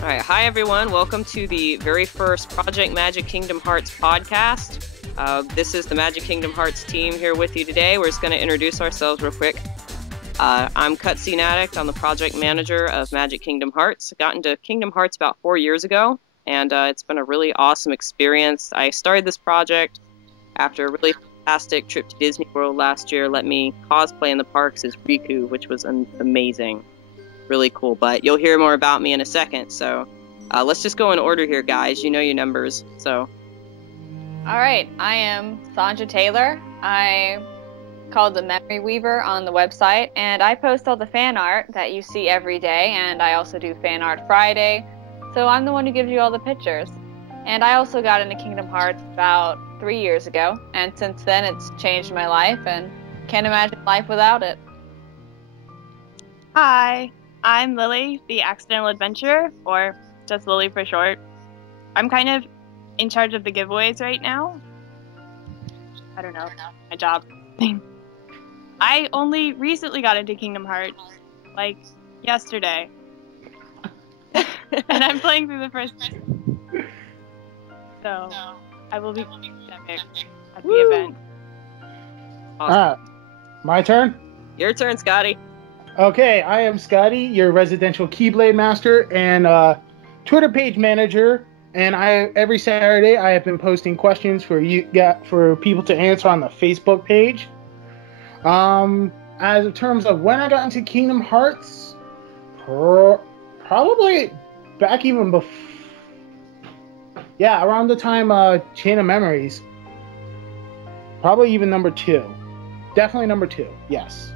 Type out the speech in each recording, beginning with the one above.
All right, hi everyone. Welcome to the very first Project Magic Kingdom Hearts podcast. This is the Magic Kingdom Hearts team here with you today. We're just going to introduce ourselves real quick. I'm Cutsceneaddict. I'm the project manager of Magic Kingdom Hearts. I got into Kingdom Hearts about 4 years ago, and it's been a really awesome experience. I started this project after a really fantastic trip to Disney World last year. Let me cosplay in the parks as Riku, which was amazing. Really cool, but you'll hear more about me in a second, so let's just go in order here, guys. You know your numbers, so. Alright, I am Sonja Taylor. I called the Memory Weaver on the website, and I post all the fan art that you see every day, and I also do Fan Art Friday, so I'm the one who gives you all the pictures. And I also got into Kingdom Hearts about 3 years ago, and since then it's changed my life, and can't imagine life without it. Hi, I'm Lily, the Accidental Adventurer, or just Lily for short. I'm kind of in charge of the giveaways right now. I don't know, my job. I only recently got into Kingdom Hearts, like yesterday. And I'm playing through the first so I will be at the event. Awesome. My turn? Your turn, Scotty. Okay, I am Scotty, your residential Keyblade Master and Twitter page manager. And every Saturday I have been posting questions for people to answer on the Facebook page. As in terms of when I got into Kingdom Hearts, probably back even before. Yeah, around the time Chain of Memories. Probably even number 2. Definitely number 2, yes.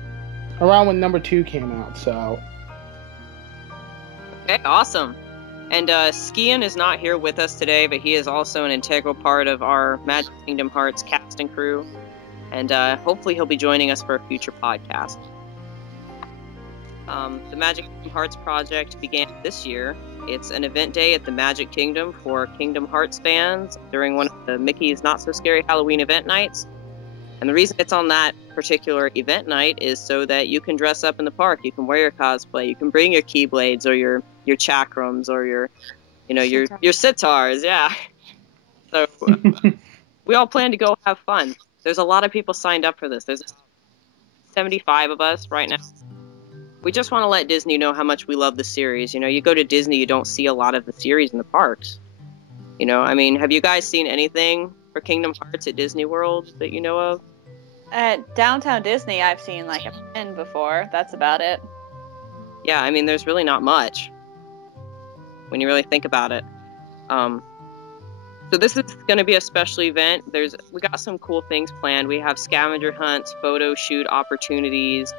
Around when number 2 came out, so. Okay, awesome. And Skian is not here with us today, but he is also an integral part of our Magic Kingdom Hearts cast and crew. And hopefully he'll be joining us for a future podcast. The Magic Kingdom Hearts project began this year. It's an event day at the Magic Kingdom for Kingdom Hearts fans during one of the Mickey's Not So Scary Halloween event nights. And the reason it's on that particular event night is so that you can dress up in the park. You can wear your cosplay. You can bring your Keyblades or your chakrams or your sitars. Yeah. So we all plan to go have fun. There's a lot of people signed up for this. There's 75 of us right now. We just want to let Disney know how much we love the series. You know, you go to Disney, you don't see a lot of the series in the parks. You know, I mean, have you guys seen anything for Kingdom Hearts at Disney World that you know of? At Downtown Disney, I've seen like a pin before. That's about it. Yeah, I mean, there's really not much when you really think about it. So this is going to be a special event. We got some cool things planned. We have scavenger hunts, photo shoot opportunities,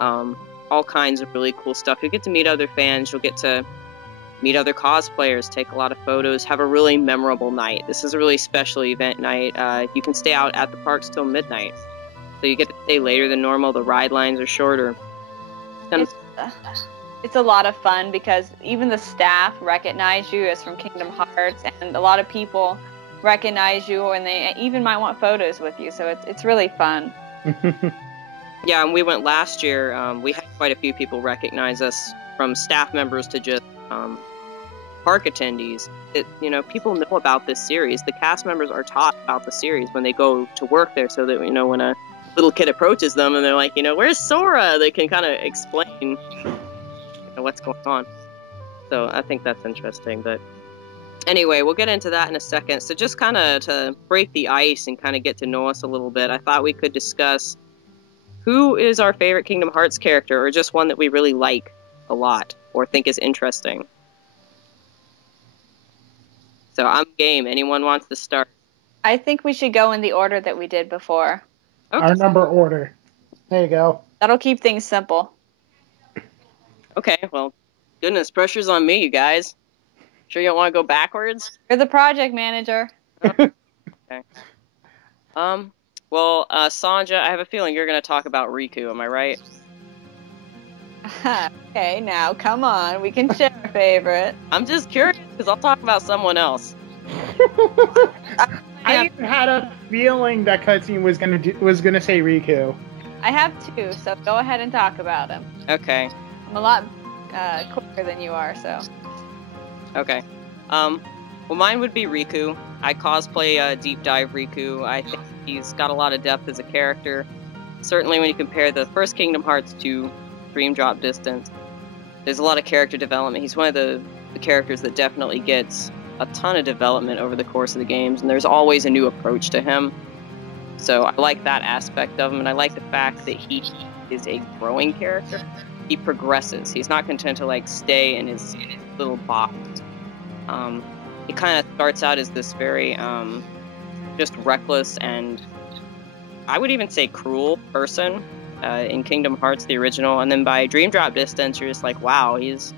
all kinds of really cool stuff. You'll get to meet other fans. You'll get to meet other cosplayers, take a lot of photos, have a really memorable night. This is a really special event night. You can stay out at the parks till midnight. So you get to stay later than normal. The ride lines are shorter. It's a lot of fun because even the staff recognize you as from Kingdom Hearts, and a lot of people recognize you, and they even might want photos with you. So it's really fun. Yeah, and we went last year. We had quite a few people recognize us, from staff members to just park attendees. People know about this series. The cast members are taught about the series when they go to work there, so that when a little kid approaches them and they're like, where's Sora? They can kind of explain what's going on. So I think that's interesting. But anyway, we'll get into that in a second. So just kind of to break the ice and kind of get to know us a little bit, I thought we could discuss who is our favorite Kingdom Hearts character, or just one that we really like a lot or think is interesting. So I'm game. Anyone wants to start? I think we should go in the order that we did before. Okay. Our number order. There you go. That'll keep things simple. Okay, well, goodness, pressure's on me, you guys. Sure you don't want to go backwards? You're the project manager. Okay. Well, Sonja, I have a feeling you're going to talk about Riku, am I right? Okay, now, come on. We can share a favorite. I'm just curious, because I'll talk about someone else. I even had a feeling that Cutscene was gonna say Riku. I have 2, so go ahead and talk about him. Okay. I'm a lot quicker than you are, so. Okay. Well, mine would be Riku. I cosplay Deep Dive Riku. I think he's got a lot of depth as a character. Certainly when you compare the first Kingdom Hearts to Dream Drop Distance, there's a lot of character development. He's one of the characters that definitely gets a ton of development over the course of the games, and there's always a new approach to him. So I like that aspect of him, and I like the fact that he is a growing character. He progresses. He's not content to like stay in his little box. He kind of starts out as this very just reckless and I would even say cruel person in Kingdom Hearts, the original, and then by Dream Drop Distance, you're just like, wow, he's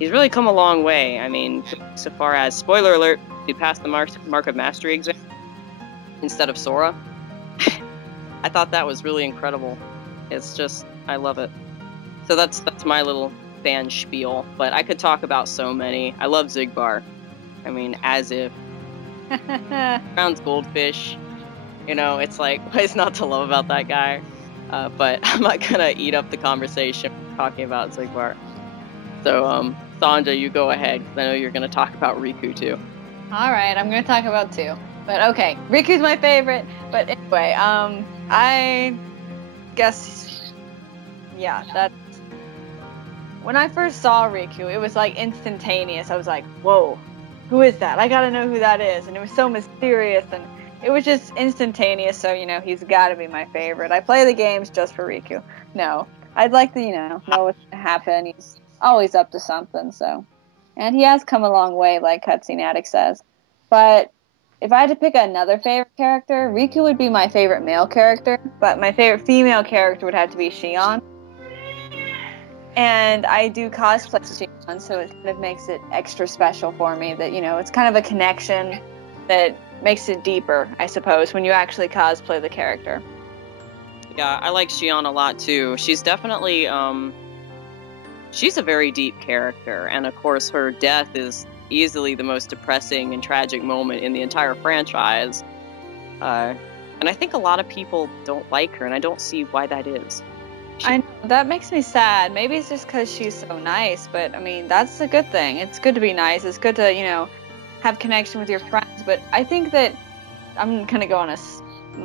really come a long way. I mean, so far as, spoiler alert, he passed the Mark of Mastery exam instead of Sora. I thought that was really incredible. It's just, I love it. So that's my little fan spiel, but I could talk about so many. I love Zigbar. I mean, as if. Brown's goldfish. You know, it's like, what is not to love about that guy? But I'm not gonna eat up the conversation talking about Zigbar. So, Sonja, you go ahead, because I know you're gonna talk about Riku too. Alright, I'm gonna talk about 2. But okay, Riku's my favorite. But anyway, I guess, yeah, that's... When I first saw Riku, it was like instantaneous. I was like, whoa, who is that? I gotta know who that is. And it was so mysterious, and it was just instantaneous, so, you know, he's gotta be my favorite. I play the games just for Riku. No, I'd like to, you know what's gonna happen. He's always up to something, so. And he has come a long way, like Cutsceneaddict says. But if I had to pick another favorite character, Riku would be my favorite male character, but my favorite female character would have to be Xion. And I do cosplay Xion, so it kind of makes it extra special for me that, you know, it's kind of a connection that makes it deeper, I suppose, when you actually cosplay the character. Yeah, I like Xion a lot too. She's definitely, she's a very deep character, and of course her death is easily the most depressing and tragic moment in the entire franchise. And I think a lot of people don't like her, and I don't see why that is. I know, that makes me sad. Maybe it's just because she's so nice, but I mean, that's a good thing. It's good to be nice. It's good to, you know, have connection with your friends. But I think that I'm going to go on a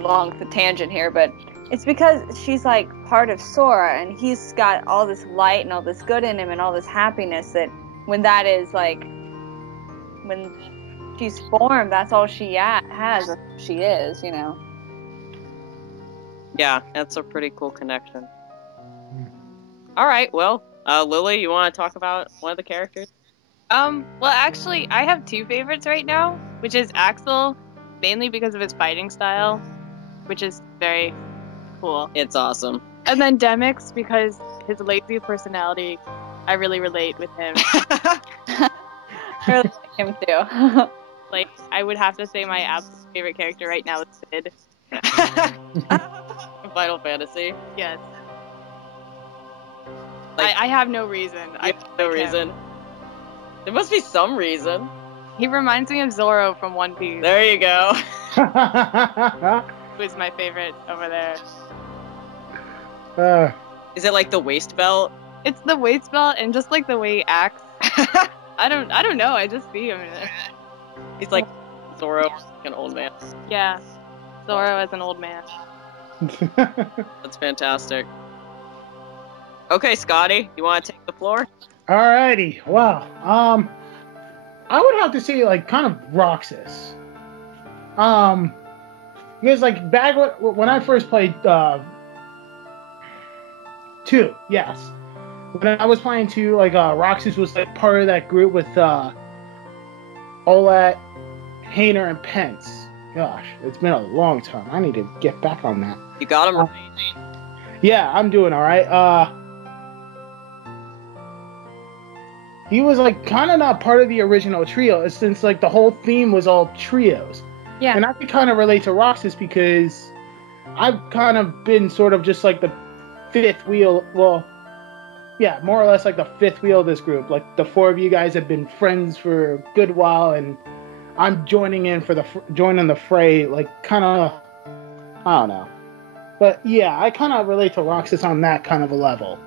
long tangent here, but it's because she's like part of Sora, and he's got all this light and all this good in him and all this happiness that when that is like, when she's formed, that's all she has, she is, you know. Yeah, that's a pretty cool connection. All right, well, Lily, you want to talk about one of the characters? Well, actually, I have 2 favorites right now, which is Axel, mainly because of his fighting style, which is very cool. It's awesome. And then Demix, because his lazy personality, I really relate with him. I really like him too. Like, I would have to say my absolute favorite character right now is Sid. Final Fantasy. Yes. Like, I have no reason. I have no reason. There must be some reason. He reminds me of Zoro from One Piece. There you go. Who's my favorite over there. Is it like the waist belt? It's the waist belt and just like the way he acts. I don't know. I just see him in it. He's like Zoro, like an old man. Yeah, Zoro as an old man. That's fantastic. Okay, Scotty, you want to take the floor? Alrighty. Well, I would have to say like kind of Roxas. Because like back when I first played 2, yes. When I was playing 2, like Roxas was like part of that group with Olet, Hayner, and Pence. Gosh, it's been a long time. I need to get back on that. You got him right. Yeah, I'm doing alright. He was like kind of not part of the original trio, since like the whole theme was all trios. Yeah. And I could kind of relate to Roxas because I've kind of been sort of just like the 5th wheel. Well, yeah, more or less like the 5th wheel of this group. Like the 4 of you guys have been friends for a good while, and I'm joining in for joining the fray. Like kind of, I don't know, but yeah, I kind of relate to Roxas on that kind of a level.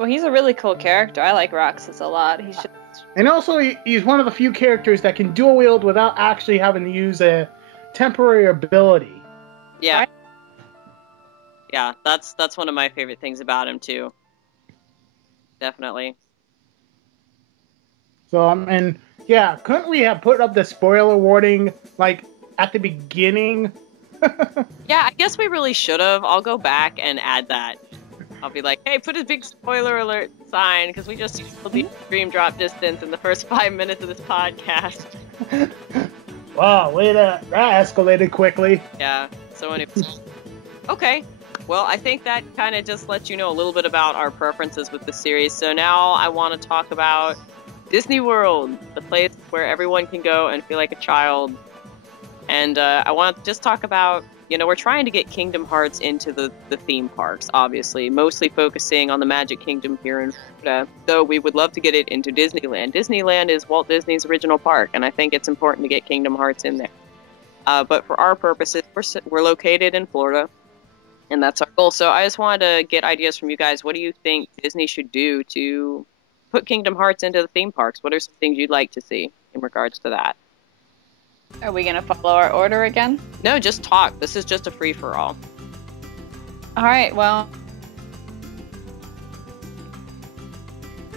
Well, he's a really cool character. I like Roxas a lot. He's just... And also, he's one of the few characters that can dual wield without actually having to use a temporary ability. Yeah. Right? Yeah, that's one of my favorite things about him too. Definitely. So, and yeah, couldn't we have put up the spoiler warning, like, at the beginning? Yeah, I guess we really should have. I'll go back and add that. I'll be like, hey, put a big spoiler alert sign, because we just used the extreme drop distance in the first 5 minutes of this podcast. Wow, that escalated quickly. Yeah, so anyway. Okay, well, I think that kind of just lets you know a little bit about our preferences with the series. So now I want to talk about Disney World, the place where everyone can go and feel like a child. And I want to just talk about, we're trying to get Kingdom Hearts into the theme parks, obviously, mostly focusing on the Magic Kingdom here in Florida, though we would love to get it into Disneyland. Disneyland is Walt Disney's original park, and I think it's important to get Kingdom Hearts in there. But for our purposes, we're located in Florida, and that's our goal. So I just wanted to get ideas from you guys. What do you think Disney should do to put Kingdom Hearts into the theme parks? What are some things you'd like to see in regards to that? Are we going to follow our order again? No, just talk. This is just a free-for-all. All right, well,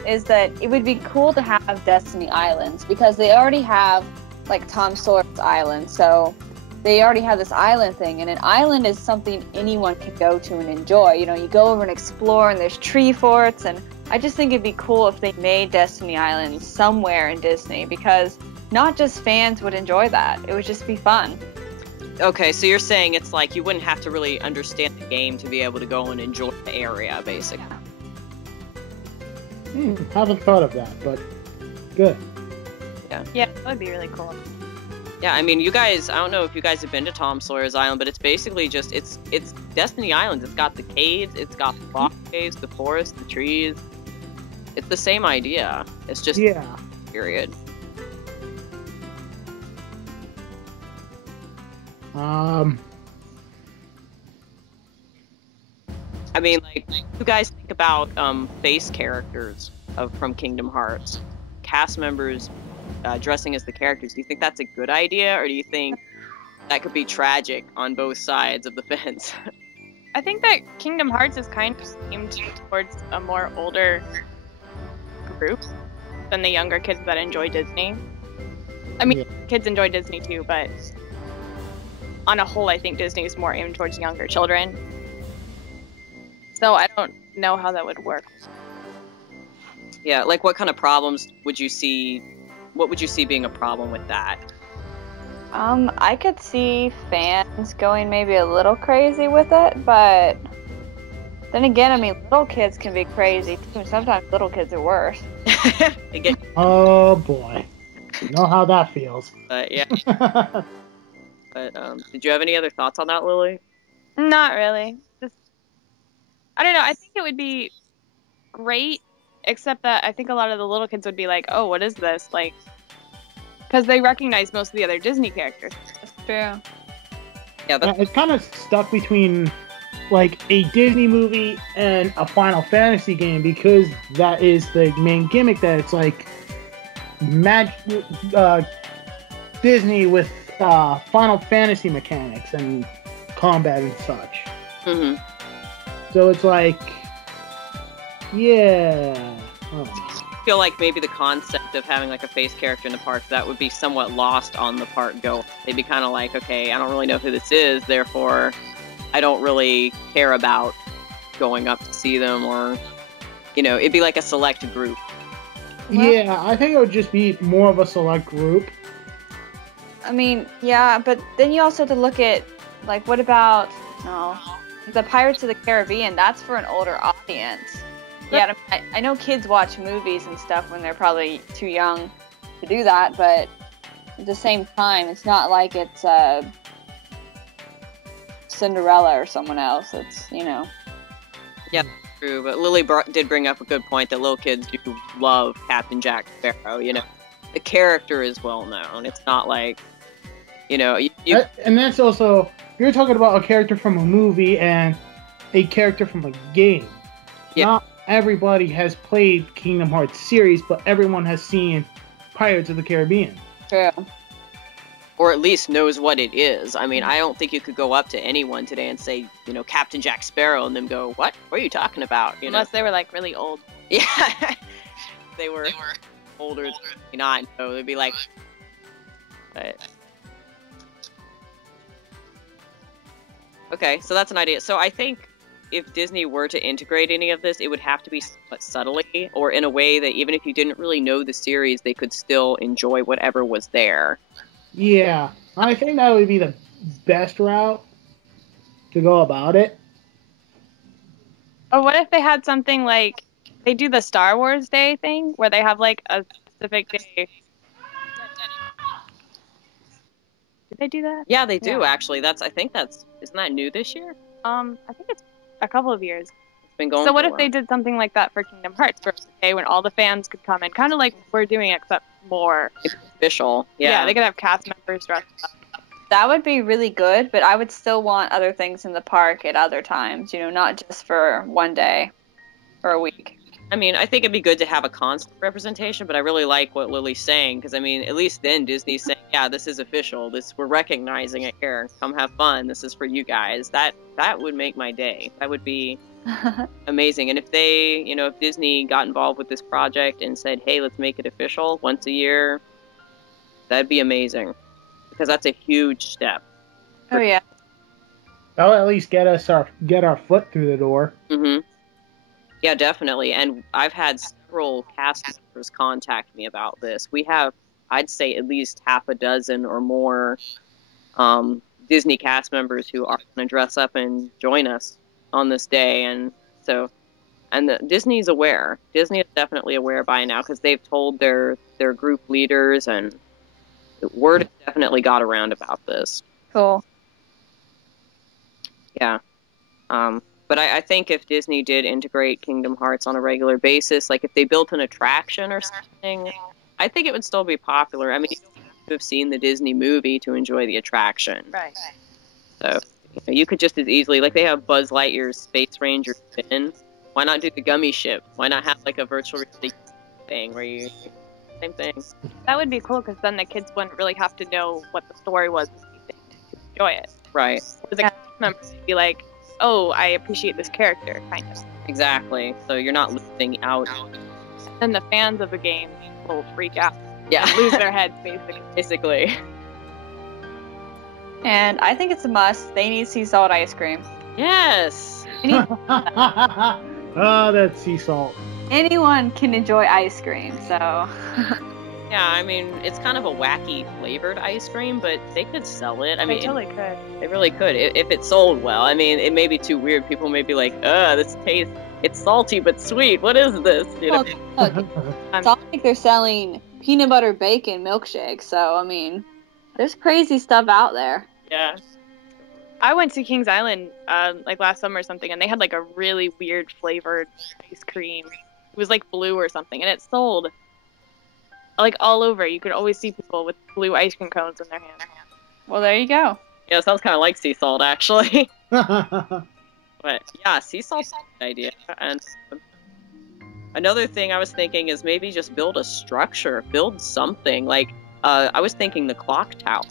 is that it would be cool to have Destiny Islands, because they already have, like, Tom Sawyer's Island, so they already have this island thing, and an island is something anyone can go to and enjoy. You go over and explore, and there's tree forts, and I just think it'd be cool if they made Destiny Island somewhere in Disney, because not just fans would enjoy that. It would just be fun. Okay, so you're saying it's like you wouldn't have to really understand the game to be able to go and enjoy the area, basically. Haven't thought of that, but good. Yeah, that would be really cool. Yeah, I mean, you guys, I don't know if you guys have been to Tom Sawyer's Island, but it's basically just, it's Destiny Islands. It's got the caves, it's got the rock caves, the forest, the trees. It's the same idea. It's just, period. I mean, like you guys think about face characters from Kingdom Hearts, cast members dressing as the characters. Do you think that's a good idea, or do you think that could be tragic on both sides of the fence? I think that Kingdom Hearts is kind of aimed towards a more older group than the younger kids that enjoy Disney. I mean, kids enjoy Disney too, but on a whole, I think Disney is more aimed towards younger children. So I don't know how that would work. Yeah, like what kind of problems would you see? What would you see being a problem with that? I could see fans going maybe a little crazy with it, but then again, I mean, little kids can be crazy too. Sometimes little kids are worse. Oh boy, you know how that feels. Yeah. But did you have any other thoughts on that, Lily? Not really. Just, I don't know. I think it would be great, except that I think a lot of the little kids would be like, "Oh, what is this?" Like, because they recognize most of the other Disney characters. That's true. Yeah, it's kind of stuck between like a Disney movie and a Final Fantasy game, because that is the main gimmick. That it's like Disney with Final Fantasy mechanics and combat and such. Mm-hmm. So it's like, yeah. I feel like maybe the concept of having like a face character in the park, that would be somewhat lost on the park go. They'd be kind of like, okay, I don't really know who this is, therefore I don't really care about going up to see them, or, it'd be like a select group. Yeah, I think it would just be more of a select group. I mean, yeah, but then you also have to look at, like, what about, the Pirates of the Caribbean? That's for an older audience. Yeah, I know kids watch movies and stuff when they're probably too young to do that, but at the same time, it's not like it's Cinderella or someone else. It's, Yeah, true, but Lily did bring up a good point that little kids do love Captain Jack Sparrow, The character is well known. It's not like, and that's also, you're talking about a character from a movie and a character from a game. Yeah. Not everybody has played Kingdom Hearts series, but everyone has seen Pirates of the Caribbean. True. Or at least knows what it is. I mean, I don't think you could go up to anyone today and say, you know, Captain Jack Sparrow, and them go, what? What are you talking about? You Unless know? they were like really old. Yeah. they were older than 29, so they'd be like, but... Okay, so that's an idea. So I think if Disney were to integrate any of this, it would have to be somewhat subtly, or in a way that even if you didn't really know the series, they could still enjoy whatever was there. Yeah, I think that would be the best route to go about it. Or what if they had something like, they do the Star Wars Day thing, where they have like a specific day. Did they do that? Yeah, they do, Yeah. actually. Isn't that new this year? I think it's a couple of years. It's been going So for what a if they while. did something like that for Kingdom Hearts for a day when all the fans could come in, kind of like we're doing, except more. It's official. Yeah, they could have cast members dressed up. That would be really good, but I would still want other things in the park at other times, you know, not just for one day or a week. I mean, I think it'd be good to have a constant representation, but I really like what Lily's saying, because, I mean, at least then Disney's saying, yeah, this is official. We're recognizing it here. Come have fun. This is for you guys. That would make my day. That would be amazing. And if if Disney got involved with this project and said, hey, let's make it official once a year, that'd be amazing, because that's a huge step. Oh, yeah. That'll at least get our foot through the door. Mm-hmm. Yeah, definitely. And I've had several cast members contact me about this. We have, I'd say, at least half a dozen or more Disney cast members who are going to dress up and join us on this day. And so, Disney's aware. Disney is definitely aware by now, because they've told their group leaders, and the word definitely got around about this. Cool. Yeah. But I think if Disney did integrate Kingdom Hearts on a regular basis, like if they built an attraction or something, I think it would still be popular. I mean, you don't have to have seen the Disney movie to enjoy the attraction. Right. So you could just as easily, like they have Buzz Lightyear's Space Ranger spin. Why not do the gummy ship? Why not have like a virtual reality thing where you... Same thing. That would be cool, because then the kids wouldn't really have to know what the story was to enjoy it. Right. Or the cast members would be like, oh, I appreciate this character, kind of. Exactly. So you're not losing out. Then the fans of the game will freak out, Yeah. lose their heads, basically. Basically. And I think it's a must. They need sea salt ice cream. Yes. Oh, that's sea salt. Anyone can enjoy ice cream, so... Yeah, I mean, it's kind of a wacky flavored ice cream, but they could sell it. I mean, They totally could. they really could if it sold well. I mean, it may be too weird. People may be like, this tastes, it's salty but sweet. What is this? You know? Well, look, it's not like they're selling peanut butter bacon milkshakes, so, I mean, there's crazy stuff out there. Yeah. I went to Kings Island like last summer or something, and they had like a really weird flavored ice cream. It was like blue or something, and it sold like all over. You could always see people with blue ice cream cones in their hands. Well, there you go. Yeah, it sounds kind of like sea salt, actually. But yeah, sea salt's a good idea. And another thing I was thinking is maybe just build a structure, build something. Like, I was thinking the clock tower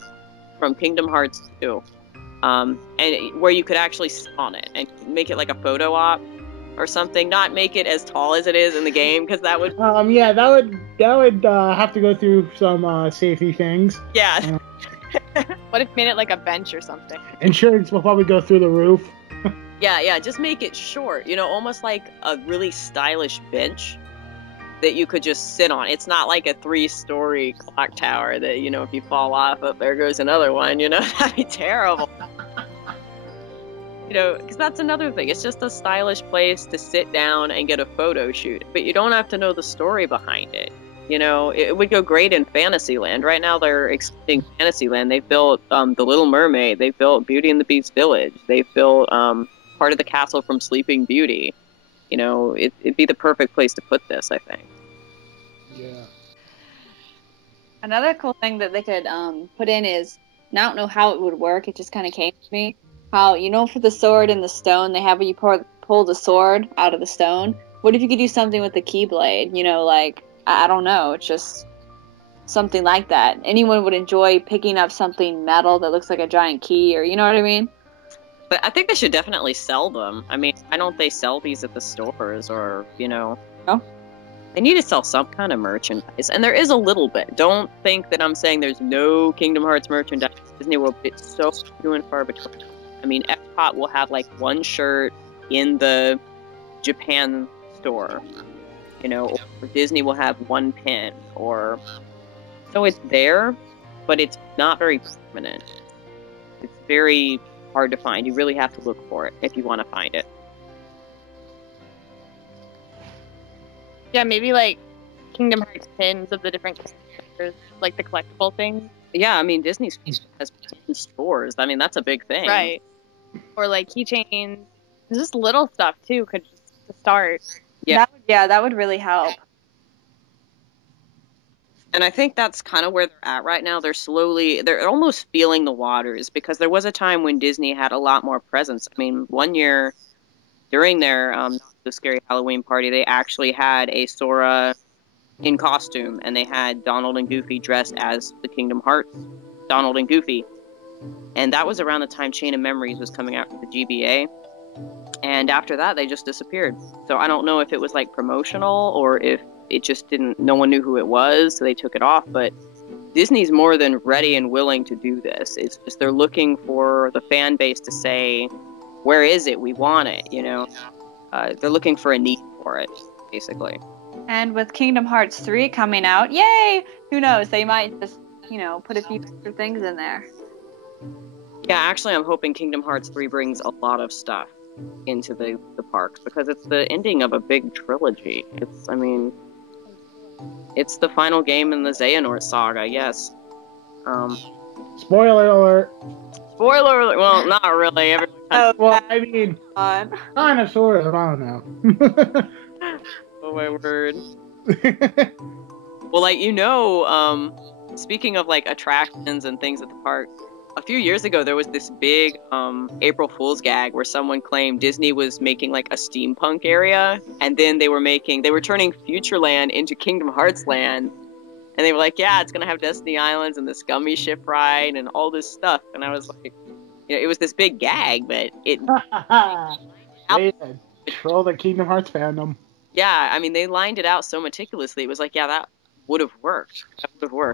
from Kingdom Hearts 2. And where you could actually sit on it and make it like a photo op or something. Not make it as tall as it is in the game, because that would... Yeah, that would have to go through some safety things. Yeah. What if made it like a bench or something? Insurance will probably go through the roof. Yeah, just make it short, almost like a really stylish bench that you could just sit on. It's not like a 3-story clock tower that, if you fall off, oh, there goes another one, that'd be terrible. Because that's another thing. It's just a stylish place to sit down and get a photo shoot, but you don't have to know the story behind it. It would go great in Fantasyland. Right now they're expanding Fantasyland. They've built The Little Mermaid. They've built Beauty and the Beast Village. They've built part of the castle from Sleeping Beauty. It'd be the perfect place to put this, I think. Yeah. Another cool thing that they could put in is, and I don't know how it would work, it just kind of came to me, how, for the sword and the stone, they have where you pull the sword out of the stone. what if you could do something with the Keyblade? You know, like, I don't know, it's just something like that. Anyone would enjoy picking up something metal that looks like a giant key, or you know what I mean? But I think they should definitely sell them. I mean, why don't they sell these at the stores, or, you know? No? They need to sell some kind of merchandise. And there is a little bit. Don't think that I'm saying there's no Kingdom Hearts merchandise. Disney World, it's so few and far between. I mean, Epcot will have like one shirt in the Japan store, you know, or Disney will have one pin, or so it's there, but it's not very permanent. It's very hard to find. You really have to look for it if you want to find it. Yeah, maybe like Kingdom Hearts pins of the different characters, like the collectible things. Yeah, I mean, Disney has pin stores. I mean, that's a big thing. Right. Or like keychains. Just little stuff too could just start. Yeah. That would really help. And I think that's kind of where they're at right now. They're almost feeling the waters, because there was a time when Disney had a lot more presence. I mean, one year during their Not So Scary Halloween party, they actually had a Sora in costume, and they had Donald and Goofy dressed as the Kingdom Hearts Donald and Goofy. And that was around the time Chain of Memories was coming out for the GBA. And after that, they just disappeared. So I don't know if it was like promotional, or if it just no one knew who it was, so they took it off. But Disney's more than ready and willing to do this. It's just they're looking for the fan base to say, where is it? We want it, you know? They're looking for a need for it, basically. And with Kingdom Hearts 3 coming out, yay! Who knows? They might just, you know, put a few extra things in there. Yeah, actually, I'm hoping Kingdom Hearts 3 brings a lot of stuff into the parks, because it's the ending of a big trilogy. It's the final game in the Xehanort saga, yes. Spoiler alert. Spoiler alert! Well, not really. Well, I mean, kind of, sort of, I don't know. Oh my word. Well, like, you know, speaking of, like, attractions and things at the park, a few years ago, there was this big April Fool's gag where someone claimed Disney was making like a steampunk area, and then they were turning Futureland into Kingdom Hearts Land, and they were like, yeah, it's gonna have Destiny Islands and this gummy ship ride and all this stuff. And I was like, you know, it was this big gag, but it troll the Kingdom Hearts fandom. Yeah, I mean, they lined it out so meticulously. It was like, yeah, that would have worked.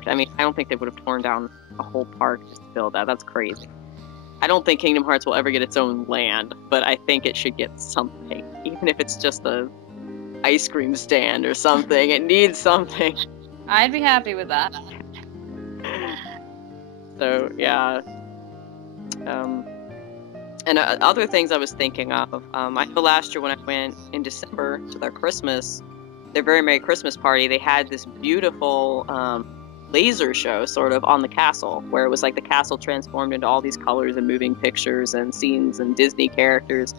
I mean, I don't think they would have torn down a whole park just to build that. That's crazy. I don't think Kingdom Hearts will ever get its own land, but I think it should get something. Even if it's just a ice cream stand or something. It needs something. I'd be happy with that. So, yeah. And other things I was thinking of. I know last year when I went in December to their Very Merry Christmas party, they had this beautiful laser show sort of on the castle, where it was like the castle transformed into all these colors and moving pictures and scenes and Disney characters.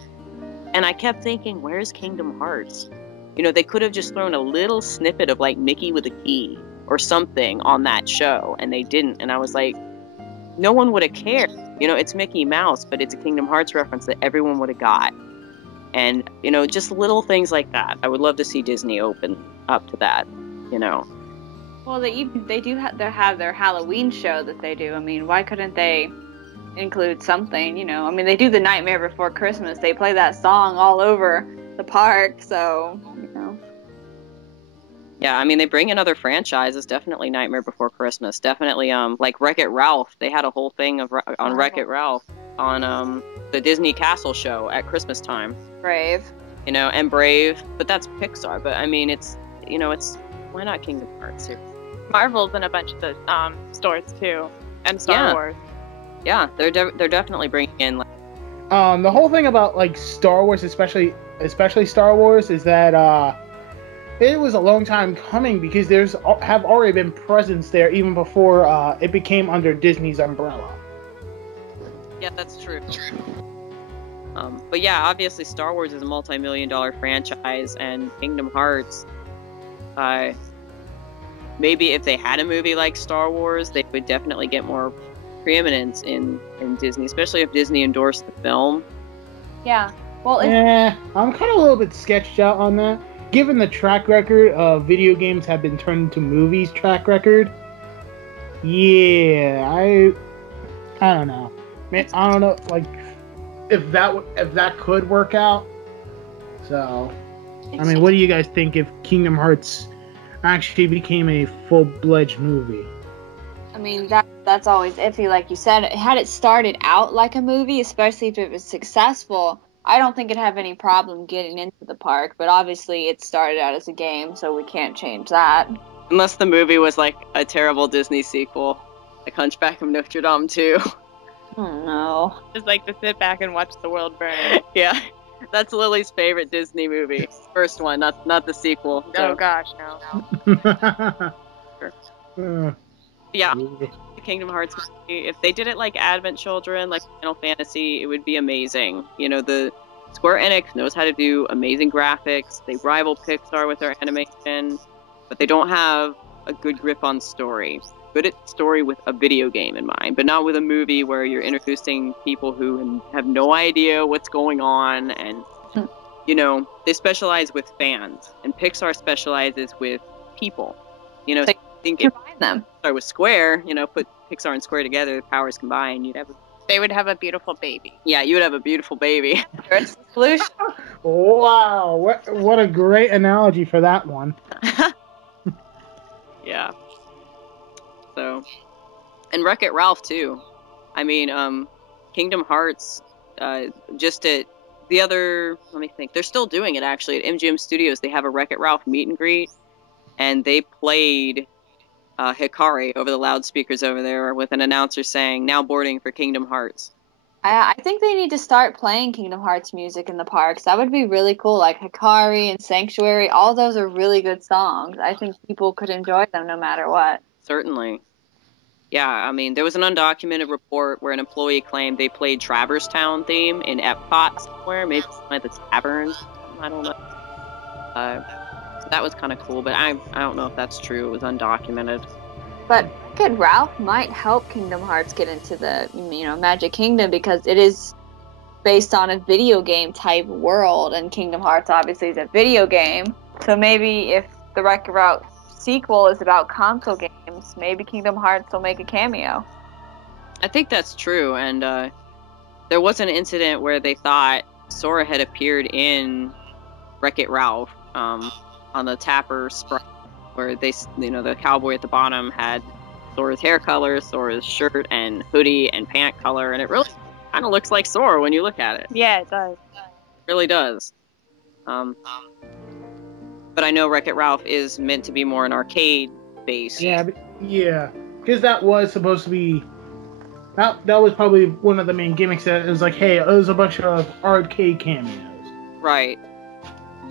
And I kept thinking, where's Kingdom Hearts? You know, they could have just thrown a little snippet of like Mickey with a key or something on that show, and they didn't. And I was like, no one would have cared. You know, it's Mickey Mouse, but it's a Kingdom Hearts reference that everyone would have got. And, you know, just little things like that. I would love to see Disney open up to that, you know. Well, they do have their Halloween show that they do. I mean, why couldn't they include something, you know? I mean, they do the Nightmare Before Christmas. They play that song all over the park, so, you know. Yeah, I mean, they bring in other franchises. Definitely Nightmare Before Christmas. Definitely, like Wreck-It Ralph. They had a whole thing on Wreck-It Ralph on the Disney Castle show at Christmas time. Brave. You know, and Brave. But that's Pixar. But, I mean, it's, you know, why not Kingdom Hearts here? Marvel's in a bunch of the stores, too. And Star Wars. Yeah, they're definitely bringing in, like... The whole thing about, like, Star Wars, especially Star Wars, is that, it was a long time coming, because have already been presence there even before it became under Disney's umbrella. Yeah, that's true. But yeah, obviously Star Wars is a multi-million-dollar franchise, and Kingdom Hearts, maybe if they had a movie like Star Wars, they would definitely get more preeminence in Disney, especially if Disney endorsed the film. Yeah. Well, I'm kind of a little bit sketched out on that. given the track record of video games have been turned into movies track record, yeah, I don't know. Man, I don't know, like, if that could work out. So, I mean, what do you guys think if Kingdom Hearts actually became a full-fledged movie? I mean, that's always iffy, like you said. Had it started out like a movie, especially if it was successful, I don't think it'd have any problem getting into the park, but obviously it started out as a game, so we can't change that. Unless the movie was like a terrible Disney sequel, like Hunchback of Notre Dame 2. Oh no. Just like to sit back and watch the world burn. Yeah, that's Lily's favorite Disney movie. First one, not the sequel. So. Oh gosh, no. Yeah, the Kingdom Hearts movie, if they did it like Advent Children, like Final Fantasy, it would be amazing. You know, the Square Enix knows how to do amazing graphics. They rival Pixar with their animation, but they don't have a good grip on story. Good at story with a video game in mind, but not with a movie where you're introducing people who have no idea what's going on. And, you know, they specialize with fans, and Pixar specializes with people. You know, think if them. Start with Square, you know, put Pixar and Square together, the powers combined, They would have a beautiful baby. Yeah, you would have a beautiful baby. There's the solution. Wow, what a great analogy for that one. Yeah. So, and Wreck-It Ralph too. I mean, Kingdom Hearts, just at the other, let me think, they're still doing it actually at MGM Studios. They have a Wreck-It Ralph meet and greet, and they played Hikari over the loudspeakers over there with an announcer saying, "Now boarding for Kingdom Hearts." I think they need to start playing Kingdom Hearts music in the parks. That would be really cool. Like Hikari and Sanctuary, all those are really good songs. I think people could enjoy them no matter what. Certainly. Yeah, I mean, there was an undocumented report where an employee claimed they played Traverse Town theme in Epcot somewhere, maybe at the tavern. I don't know. So that was kind of cool, but I don't know if that's true. It was undocumented. But Wreck-It Ralph might help Kingdom Hearts get into the, Magic Kingdom, because it is based on a video game type world, and Kingdom Hearts obviously is a video game. So maybe if the Wreck-It Ralph sequel is about console games, maybe Kingdom Hearts will make a cameo. I think that's true, and there was an incident where they thought Sora had appeared in Wreck-It Ralph on the Tapper sprite, where they, the cowboy at the bottom had Sora's hair color, Sora's shirt and hoodie and pant color, and it really kind of looks like Sora when you look at it. Yeah, it does. It really does. But I know Wreck-It Ralph is meant to be more an arcade base. Yeah, because that was supposed to be. That was probably one of the main gimmicks. That it was like, hey, it was a bunch of arcade cameos. Right.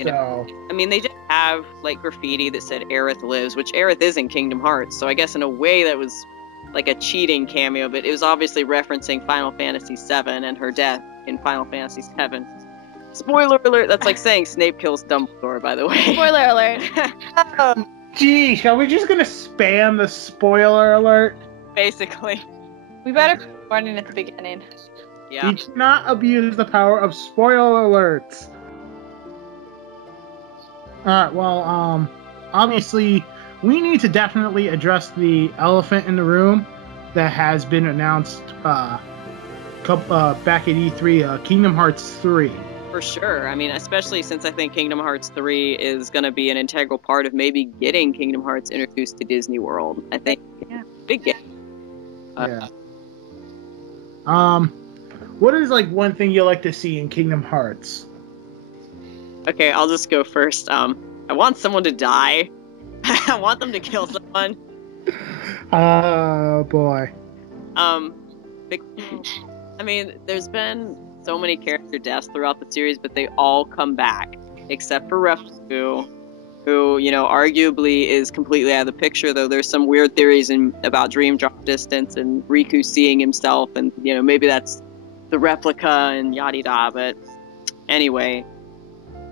I mean, they did have like graffiti that said Aerith lives, which Aerith is in Kingdom Hearts. So I guess in a way that was like a cheating cameo, but it was obviously referencing Final Fantasy VII and her death in Final Fantasy VII. Spoiler alert! That's like saying Snape kills Dumbledore, by the way. Spoiler alert. Geez, are we just gonna spam the spoiler alert? Basically. We better be warning at the beginning. Yeah. You cannot abuse the power of spoiler alerts. Alright, well, obviously, we need to definitely address the elephant in the room that has been announced back at E3, Kingdom Hearts 3. For sure. I mean, especially since I think Kingdom Hearts 3 is going to be an integral part of maybe getting Kingdom Hearts introduced to Disney World. I think, big game. What is, like, one thing you like to see in Kingdom Hearts? Okay, I'll just go first. I want someone to die. I want them to kill someone. Oh, boy. I mean, there's been so many character deaths throughout the series, but they all come back, except for Riku, who, arguably is completely out of the picture, though there's some weird theories about dream drop distance and Riku seeing himself, and, maybe that's the replica and yada-yada, but anyway,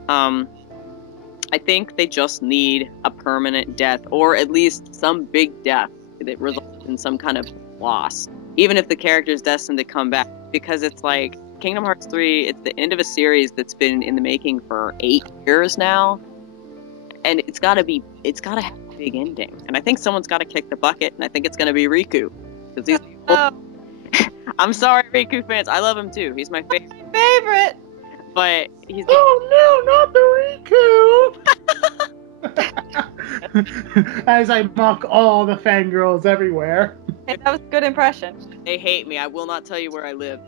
I think they just need a permanent death, or at least some big death that results in some kind of loss, even if the character is destined to come back, because it's like, Kingdom Hearts 3, it's the end of a series that's been in the making for 8 years now, and it's gotta have a big ending. And I think someone's gotta kick the bucket, and I think it's gonna be Riku. 'Cause these people, I'm sorry, Riku fans. I love him too. He's my favorite. But he's Oh no, not the Riku! As I mock all the fangirls everywhere. Hey, that was a good impression. They hate me. I will not tell you where I live.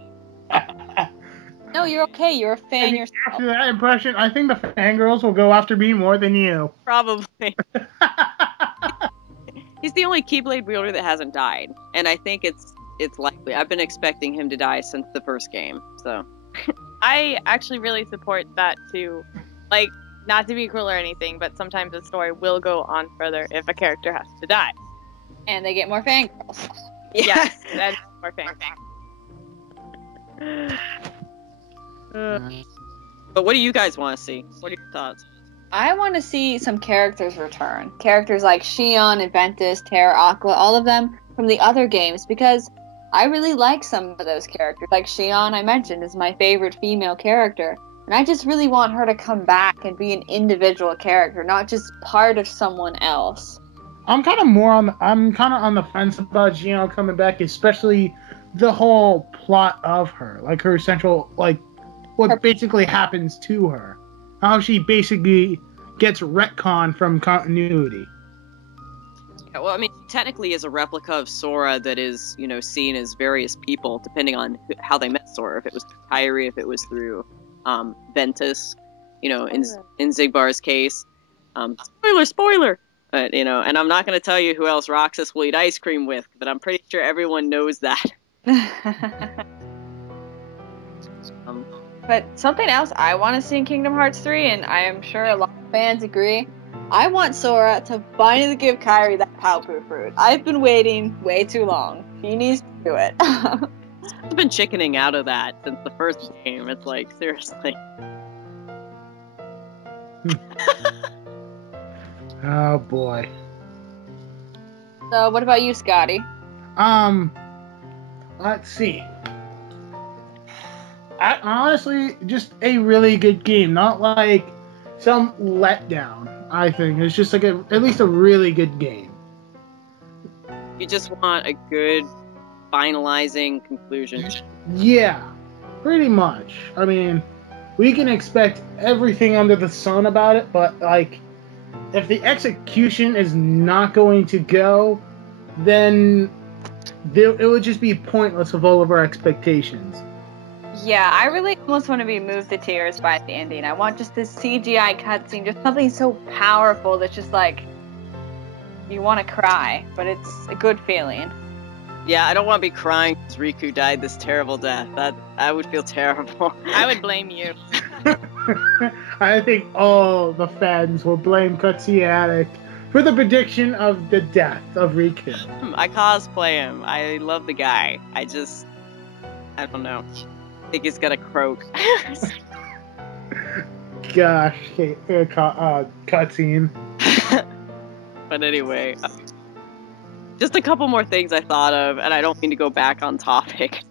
No, you're okay. You're a fan yourself. After that impression, I think the fangirls will go after me more than you. Probably. He's the only Keyblade wielder that hasn't died, and I think it's likely. I've been expecting him to die since the first game, so. I actually really support that too. Like, not to be cruel or anything, but sometimes a story will go on further if a character has to die. And they get more fangirls. Yes, and more fans. But what do you guys want to see? What are your thoughts? I want to see some characters return. Characters like Shion, Adventus, Terra Aqua, all of them from the other games, because I really like some of those characters. Like Shion, I mentioned, is my favorite female character. And I just really want her to come back and be an individual character, not just part of someone else. I'm kind of on the fence about Shion coming back, especially the whole plot of her. Like her central, like what basically happens to her. How she basically gets retconned from continuity. Yeah, well, I mean, technically is a replica of Sora that is, seen as various people, depending on how they met Sora. If it was through Kyrie, if it was through Ventus, in Zigbar's case. Spoiler! But, and I'm not going to tell you who else Roxas will eat ice cream with, but I'm pretty sure everyone knows that. But something else I want to see in Kingdom Hearts 3, and I am sure a lot of fans agree, I want Sora to finally give Kyrie that Palpu fruit. I've been waiting way too long. He needs to do it. I've been chickening out of that since the first game. It's like, seriously. Oh boy. So, what about you, Scotty? Let's see. Honestly, just a really good game. Not like some letdown, I think. It's just like at least a really good game. You just want a good finalizing conclusion. Yeah, pretty much. I mean, we can expect everything under the sun about it, but like, if the execution is not going to go, then it would just be pointless of all of our expectations. Yeah, I really almost want to be moved to tears by the ending. I want just this CGI cutscene, just something so powerful that's just like, you want to cry, but it's a good feeling. Yeah, I don't want to be crying because Riku died this terrible death. I would feel terrible. I would blame you. I think all the fans will blame Cutsceneaddict for the prediction of the death of Riku. I cosplay him. I love the guy. I don't know. I think he's gonna croak. Gosh, cutscene. But anyway, just a couple more things I thought of, and I don't mean to go back on topic.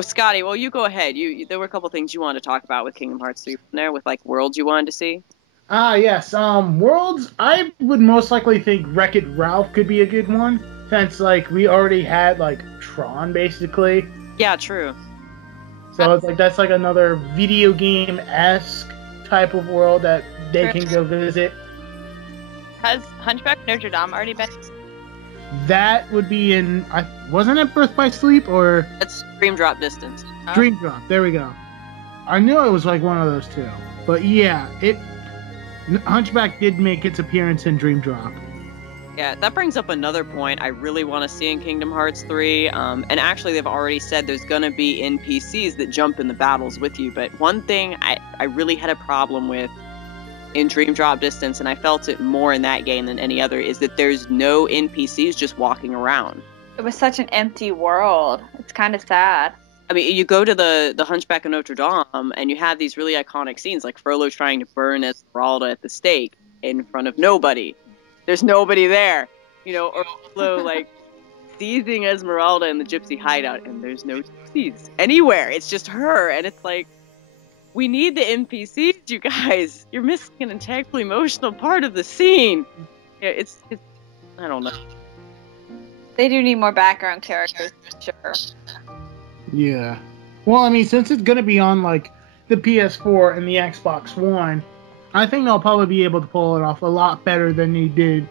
Scotty, well, you go ahead. There were a couple things you wanted to talk about with Kingdom Hearts 3 from there, with like worlds you wanted to see. Yes. Worlds. I would most likely think Wreck-It Ralph could be a good one, since like we already had like Tron basically. Yeah, true. So it's like that's like another video game-esque type of world that they can go visit. Has Hunchback of Notre Dame already been? That would be in. Wasn't it Birth by Sleep or? That's Dream Drop Distance. Dream Drop. There we go. I knew it was like one of those two, but yeah, Hunchback did make its appearance in Dream Drop. Yeah, that brings up another point I really want to see in Kingdom Hearts 3. And actually, they've already said there's going to be NPCs that jump in the battles with you. But one thing I really had a problem with in Dream Drop Distance, and I felt it more in that game than any other, is that there's no NPCs just walking around. It was such an empty world. It's kind of sad. I mean, you go to the Hunchback of Notre Dame, and you have these really iconic scenes, like Frollo trying to burn Esmeralda at the stake in front of nobody. There's nobody there, or Frollo, like, seizing Esmeralda in the gypsy hideout, and there's no gypsies anywhere. It's just her, and it's like, We need the NPCs, you guys. You're missing an integral emotional part of the scene. Yeah, it's I don't know. They do need more background characters, for sure. Yeah. Well, I mean, since it's going to be on, like, the PS4 and the Xbox One, I think they'll probably be able to pull it off a lot better than they did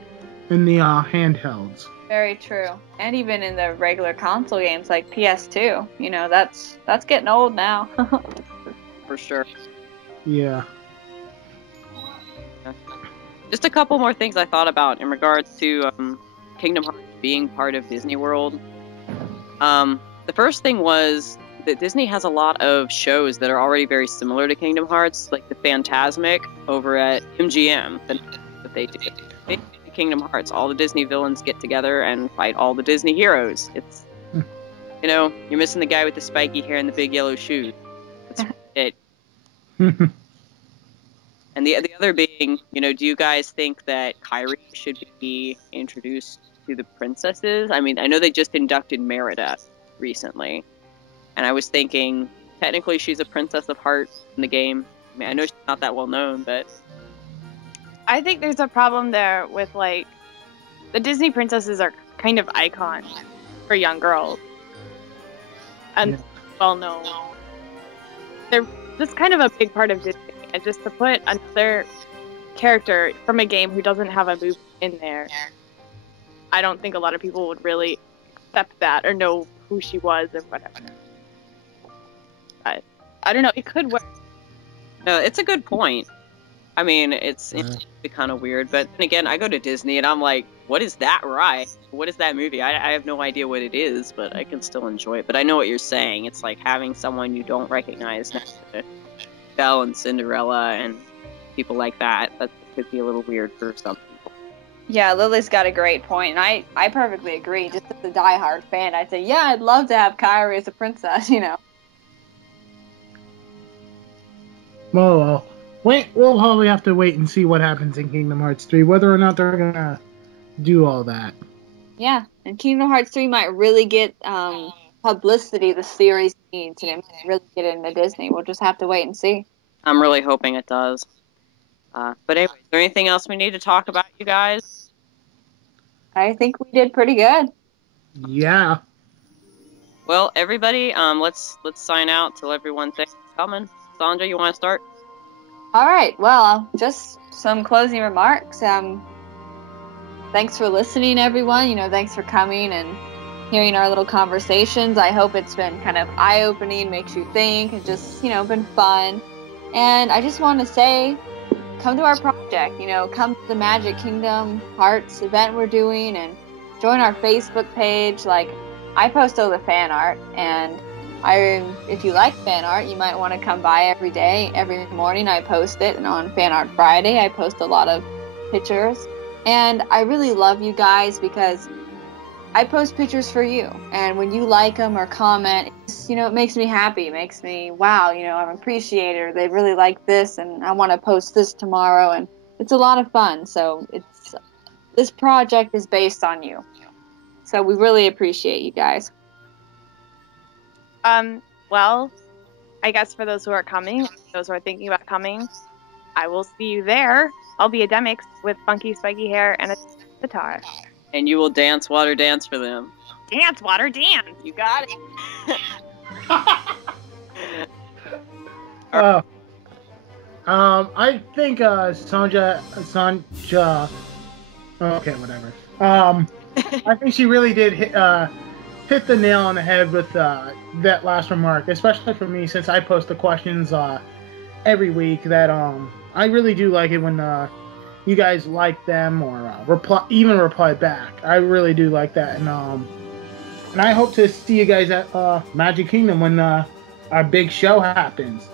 in the handhelds. Very true. And even in the regular console games like PS2, you know, that's getting old now. For sure. Yeah. Just a couple more things I thought about in regards to Kingdom Hearts being part of Disney World. The first thing was that Disney has a lot of shows that are already very similar to Kingdom Hearts, like the Phantasmic over at MGM that they did. They did Kingdom Hearts. All the Disney villains get together and fight all the Disney heroes. It's, you know, you're missing the guy with the spiky hair and the big yellow shoes. That's it. And the other being, you know, do you guys think that Kairi should be introduced to the princesses? I mean, I know they just inducted Merida recently, and I was thinking, technically she's a princess of heart in the game. I mean, I know she's not that well known, but I think there's a problem there with, like, the Disney princesses are kind of icons for young girls. And well known. They're just kind of a big part of Disney. And just to put another character from a game who doesn't have a movie in there, I don't think a lot of people would really accept that or know who she was or whatever. But I don't know, it could work. no, it's a good point. I mean, it's kind of weird, but then again, I go to Disney and I'm like, what is that ride? What is that movie? I have no idea what it is, but I can still enjoy it. But I know what you're saying. It's like having someone you don't recognize next to Belle and Cinderella and people like that. That could be a little weird for some people. Yeah, Lily's got a great point, and I perfectly agree. Just as a diehard fan, I'd say, yeah, I'd love to have Kairi as a princess, you know. Well, we'll probably have to wait and see what happens in Kingdom Hearts 3, whether or not they're gonna do all that. Yeah, and Kingdom Hearts 3 might really get publicity the series needs, and it might really get into Disney. We'll just have to wait and see. I'm really hoping it does. But anyway, is there anything else we need to talk about, you guys? I think we did pretty good. Yeah. Well, everybody, let's sign out till everyone thanks for coming. Sonja, you want to start? All right. Well, just some closing remarks. Thanks for listening, everyone. You know, thanks for coming and hearing our little conversations. I hope it's been kind of eye-opening, makes you think, and just, you know, been fun. And I just want to say, come to our project. You know, come to the Magic Kingdom Hearts event we're doing, and join our Facebook page. Like, I post all the fan art, and if you like fan art, you might want to come by every day. Every morning I post it, and on Fan Art Friday I post a lot of pictures. And I really love you guys because I post pictures for you, and when you like them or comment, you know, it makes me happy. It makes me, wow, you know, I'm an appreciator. They really like this, and I want to post this tomorrow, and it's a lot of fun. So this project is based on you. So we really appreciate you guys. Well, I guess for those who are coming, those who are thinking about coming, I will see you there. I'll be a Demix with funky spiky hair and a guitar. And you will dance water dance for them. Dance, water, dance. You got it. I think Sonja. Okay, whatever. I think she really did hit the nail on the head with that last remark, especially for me, since I post the questions every week. That I really do like it when you guys like them or reply back. I really do like that, and I hope to see you guys at Magic Kingdom when our big show happens.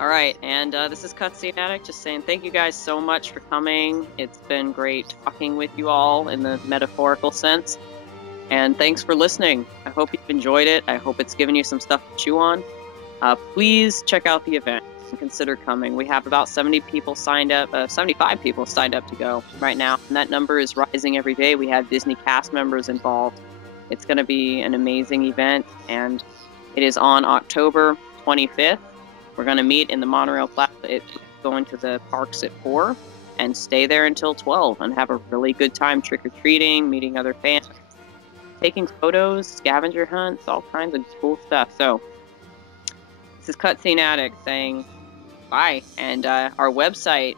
All right, and this is Cutsceneaddict, just saying thank you guys so much for coming. It's been great talking with you all in the metaphorical sense, and thanks for listening. I hope you've enjoyed it. I hope it's given you some stuff to chew on. Please check out the event and consider coming. We have about 75 people signed up to go right now, and that number is rising every day. We have Disney cast members involved. It's going to be an amazing event, and it is on October 25th. We're going to meet in the monorail plaza, going to the parks at 4, and stay there until 12 and have a really good time trick-or-treating, meeting other fans, taking photos, scavenger hunts, all kinds of cool stuff. So this is Cutsceneaddict saying bye, and our website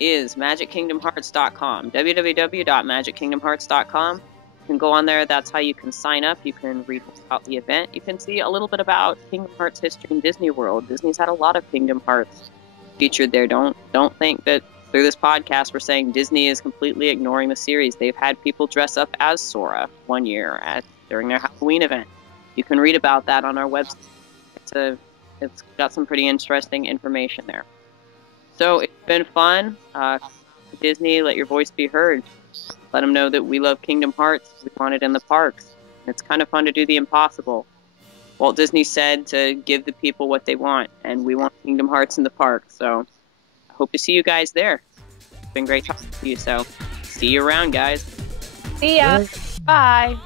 is magickingdomhearts.com, www.magickingdomhearts.com. You can go on there. That's how you can sign up. You can read about the event. You can see a little bit about Kingdom Hearts history in Disney World. Disney's had a lot of Kingdom Hearts featured there. Don't think that through this podcast we're saying Disney is completely ignoring the series. They've had people dress up as Sora one year during their Halloween event. You can read about that on our website. It's got some pretty interesting information there. So it's been fun. Disney, let your voice be heard. Let them know that we love Kingdom Hearts. We want it in the parks. It's kind of fun to do the impossible. Walt Disney said to give the people what they want, and we want Kingdom Hearts in the parks. So I hope to see you guys there. It's been great talking to you, so see you around, guys. See ya. Bye.